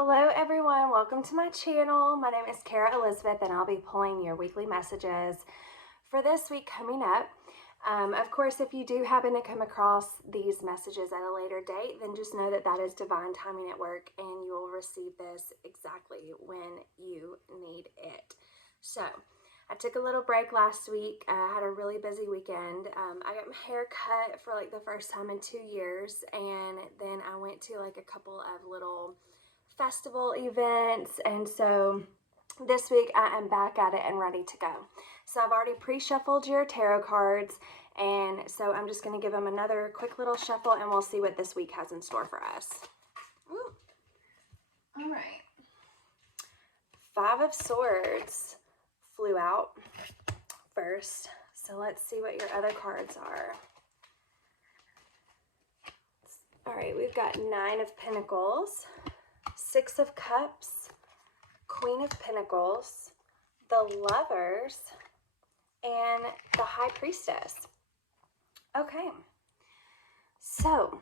Hello everyone, welcome to my channel. My name is Kara Elizabeth and I'll be pulling your weekly messages for this week coming up. Of course, if you do happen to come across these messages at a later date, then just know that that is divine timing at work and you will receive this exactly when you need it. So, I took a little break last week. I had a really busy weekend. I got my hair cut for like the first time in 2 years, and then I went to like a couple of little festival events, and so this week I am back at it and ready to go. So I've already pre-shuffled your tarot cards, and so I'm just going to give them another quick little shuffle and we'll see what this week has in store for us. Ooh. All right. 5 of Swords flew out first, so let's see what your other cards are. All right, we've got 9 of Pentacles, 6 of Cups, Queen of Pentacles, the Lovers, and the High Priestess. Okay, so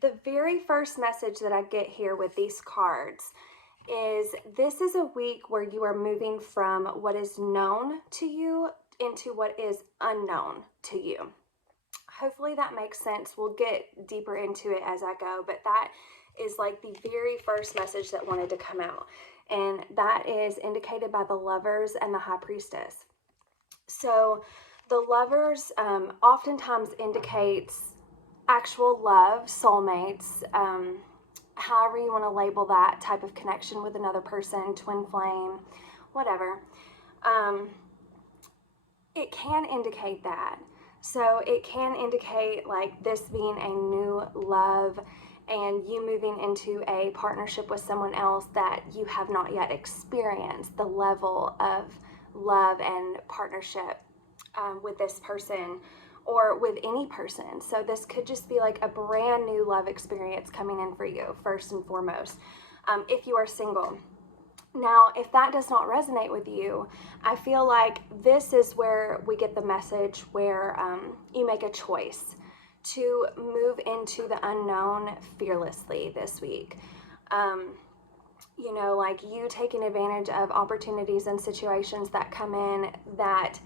the very first message that I get here with these cards is this is a week where you are moving from what is known to you into what is unknown to you. Hopefully that makes sense. We'll get deeper into it as I go, but that is like the very first message that wanted to come out, and that is indicated by the Lovers and the High Priestess. So the Lovers oftentimes indicates actual love, soulmates, however you want to label that type of connection with another person, twin flame, whatever. It can indicate that. So it can indicate like this being a new love and you moving into a partnership with someone else that you have not yet experienced the level of love and partnership with this person or with any person. So this could just be like a brand new love experience coming in for you, first and foremost, if you are single. Now, if that does not resonate with you, I feel like this is where we get the message where you make a choice to move into the unknown fearlessly this week. You know, like you taking advantage of opportunities and situations that come in that,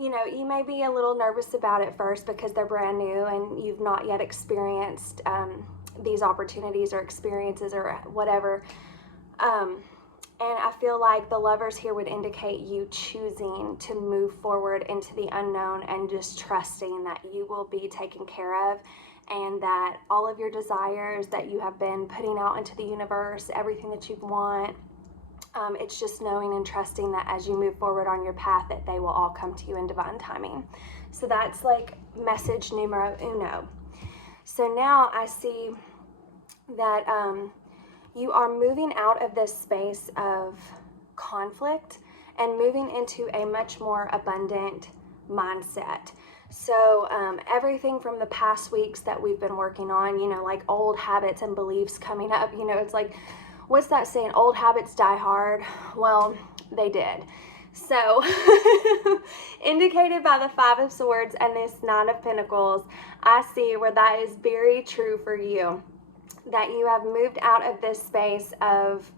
you know, you may be a little nervous about at first because they're brand new and you've not yet experienced these opportunities or experiences or whatever. And I feel like the Lovers here would indicate you choosing to move forward into the unknown and just trusting that you will be taken care of and that all of your desires that you have been putting out into the universe, everything that you want, it's just knowing and trusting that as you move forward on your path that they will all come to you in divine timing. So that's like message numero uno. So now I see that you are moving out of this space of conflict and moving into a much more abundant mindset. So everything from the past weeks that we've been working on, you know, like old habits and beliefs coming up, you know, it's like, what's that saying? Old habits die hard. Well, they did. So indicated by the 5 of Swords and this 9 of Pentacles, I see where that is very true for you. That you have moved out of this space of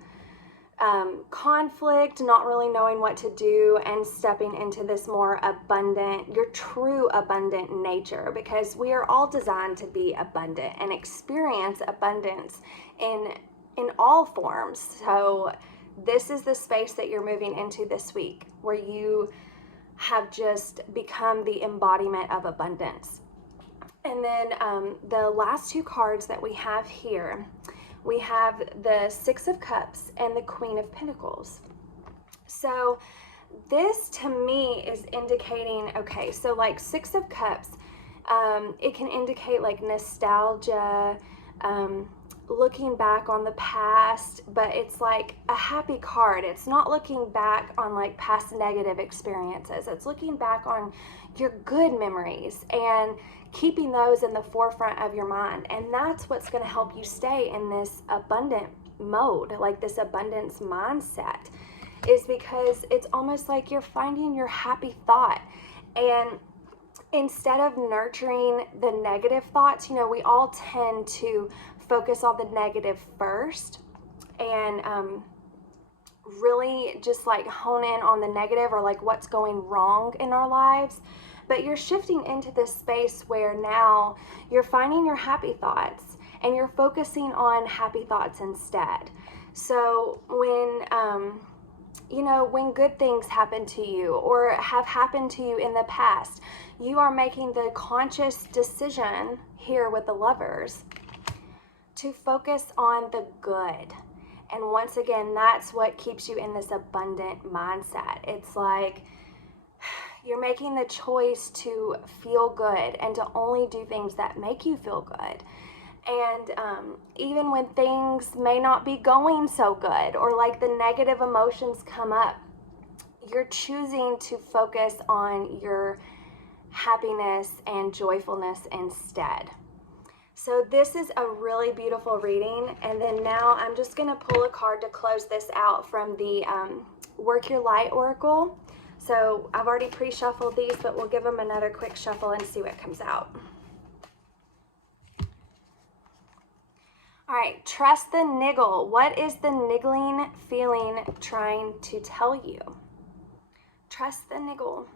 conflict, not really knowing what to do, and stepping into this more abundant, your true abundant nature, because we are all designed to be abundant and experience abundance in all forms. So this is the space that you're moving into this week, where you have just become the embodiment of abundance. And then the last 2 cards that we have here, we have the 6 of Cups and the Queen of Pentacles. So this to me is indicating, okay, so like 6 of Cups, it can indicate like nostalgia, looking back on the past, but it's like a happy card. It's not looking back on like past negative experiences. It's looking back on your good memories and keeping those in the forefront of your mind. And that's what's going to help you stay in this abundant mode, like this abundance mindset, is because it's almost like you're finding your happy thought. And instead of nurturing the negative thoughts, you know, we all tend to focus on the negative first and really just like hone in on the negative or like what's going wrong in our lives. But you're shifting into this space where now you're finding your happy thoughts and you're focusing on happy thoughts instead. So when good things happen to you or have happened to you in the past, you are making the conscious decision here with the Lovers to focus on the good. And once again, that's what keeps you in this abundant mindset. It's like you're making the choice to feel good and to only do things that make you feel good. And even when things may not be going so good or like the negative emotions come up, you're choosing to focus on your happiness and joyfulness instead. So this is a really beautiful reading. And then now I'm just going to pull a card to close this out from the Work Your Light Oracle. So I've already pre-shuffled these, but we'll give them another quick shuffle and see what comes out. All right, trust the niggle. What is the niggling feeling trying to tell you? Trust the niggle.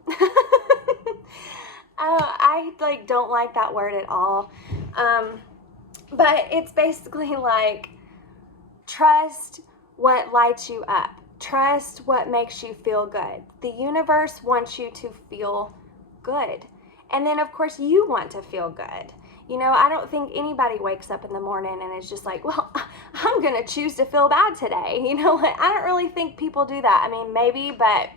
I don't like that word at all. But it's basically like, trust what lights you up. Trust what makes you feel good. The universe wants you to feel good. And then, of course, you want to feel good. You know, I don't think anybody wakes up in the morning and is just like, well, I'm going to choose to feel bad today. You know, I don't really think people do that. I mean, maybe, but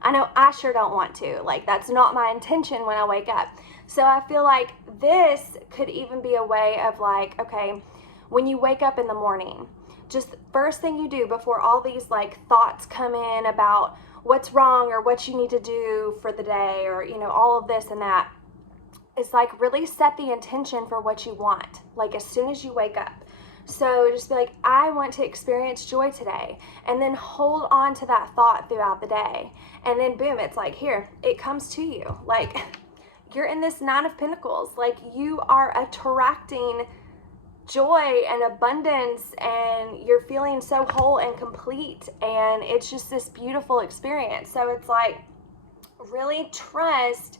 I know I sure don't want to. Like, that's not my intention when I wake up. So I feel like this could even be a way of like, okay, when you wake up in the morning, just first thing you do before all these like thoughts come in about what's wrong or what you need to do for the day or, you know, all of this and that, is like really set the intention for what you want, like as soon as you wake up. So just be like, I want to experience joy today, and then hold on to that thought throughout the day, and then boom, it's like, here, it comes to you. Like, you're in this Nine of Pentacles, like you are attracting joy and abundance, and you're feeling so whole and complete, and it's just this beautiful experience. So it's like, really trust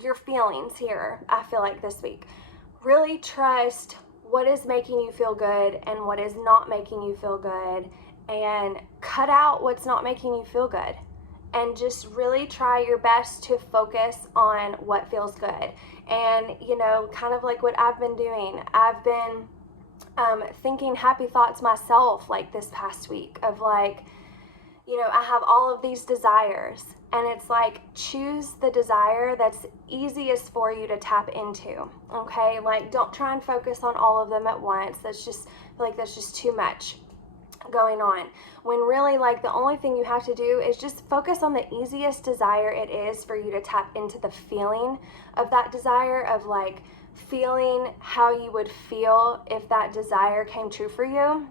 your feelings here. I feel like this week, really trust what is making you feel good and what is not making you feel good, and cut out what's not making you feel good, and just really try your best to focus on what feels good. And, you know, kind of like what I've been doing, I've been thinking happy thoughts myself, like this past week, of like, you know, I have all of these desires, and it's like, choose the desire that's easiest for you to tap into, okay? Like, don't try and focus on all of them at once. That's just, I feel like that's just too much going on. When really, like, the only thing you have to do is just focus on the easiest desire it is for you to tap into the feeling of that desire, of like feeling how you would feel if that desire came true for you.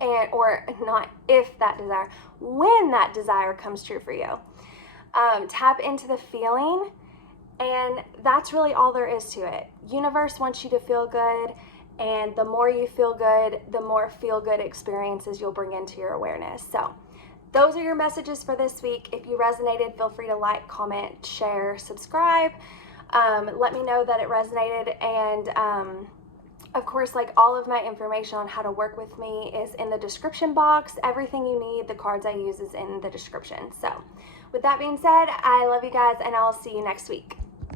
And, or not if that desire, when that desire comes true for you. Tap into the feeling, and that's really all there is to it. Universe wants you to feel good, and the more you feel good, the more feel-good experiences you'll bring into your awareness. So those are your messages for this week. If you resonated, feel free to like, comment, share, subscribe. Let me know that it resonated, and of course, like, all of my information on how to work with me is in the description box. Everything you need, the cards I use, is in the description. So with that being said, I love you guys, and I'll see you next week.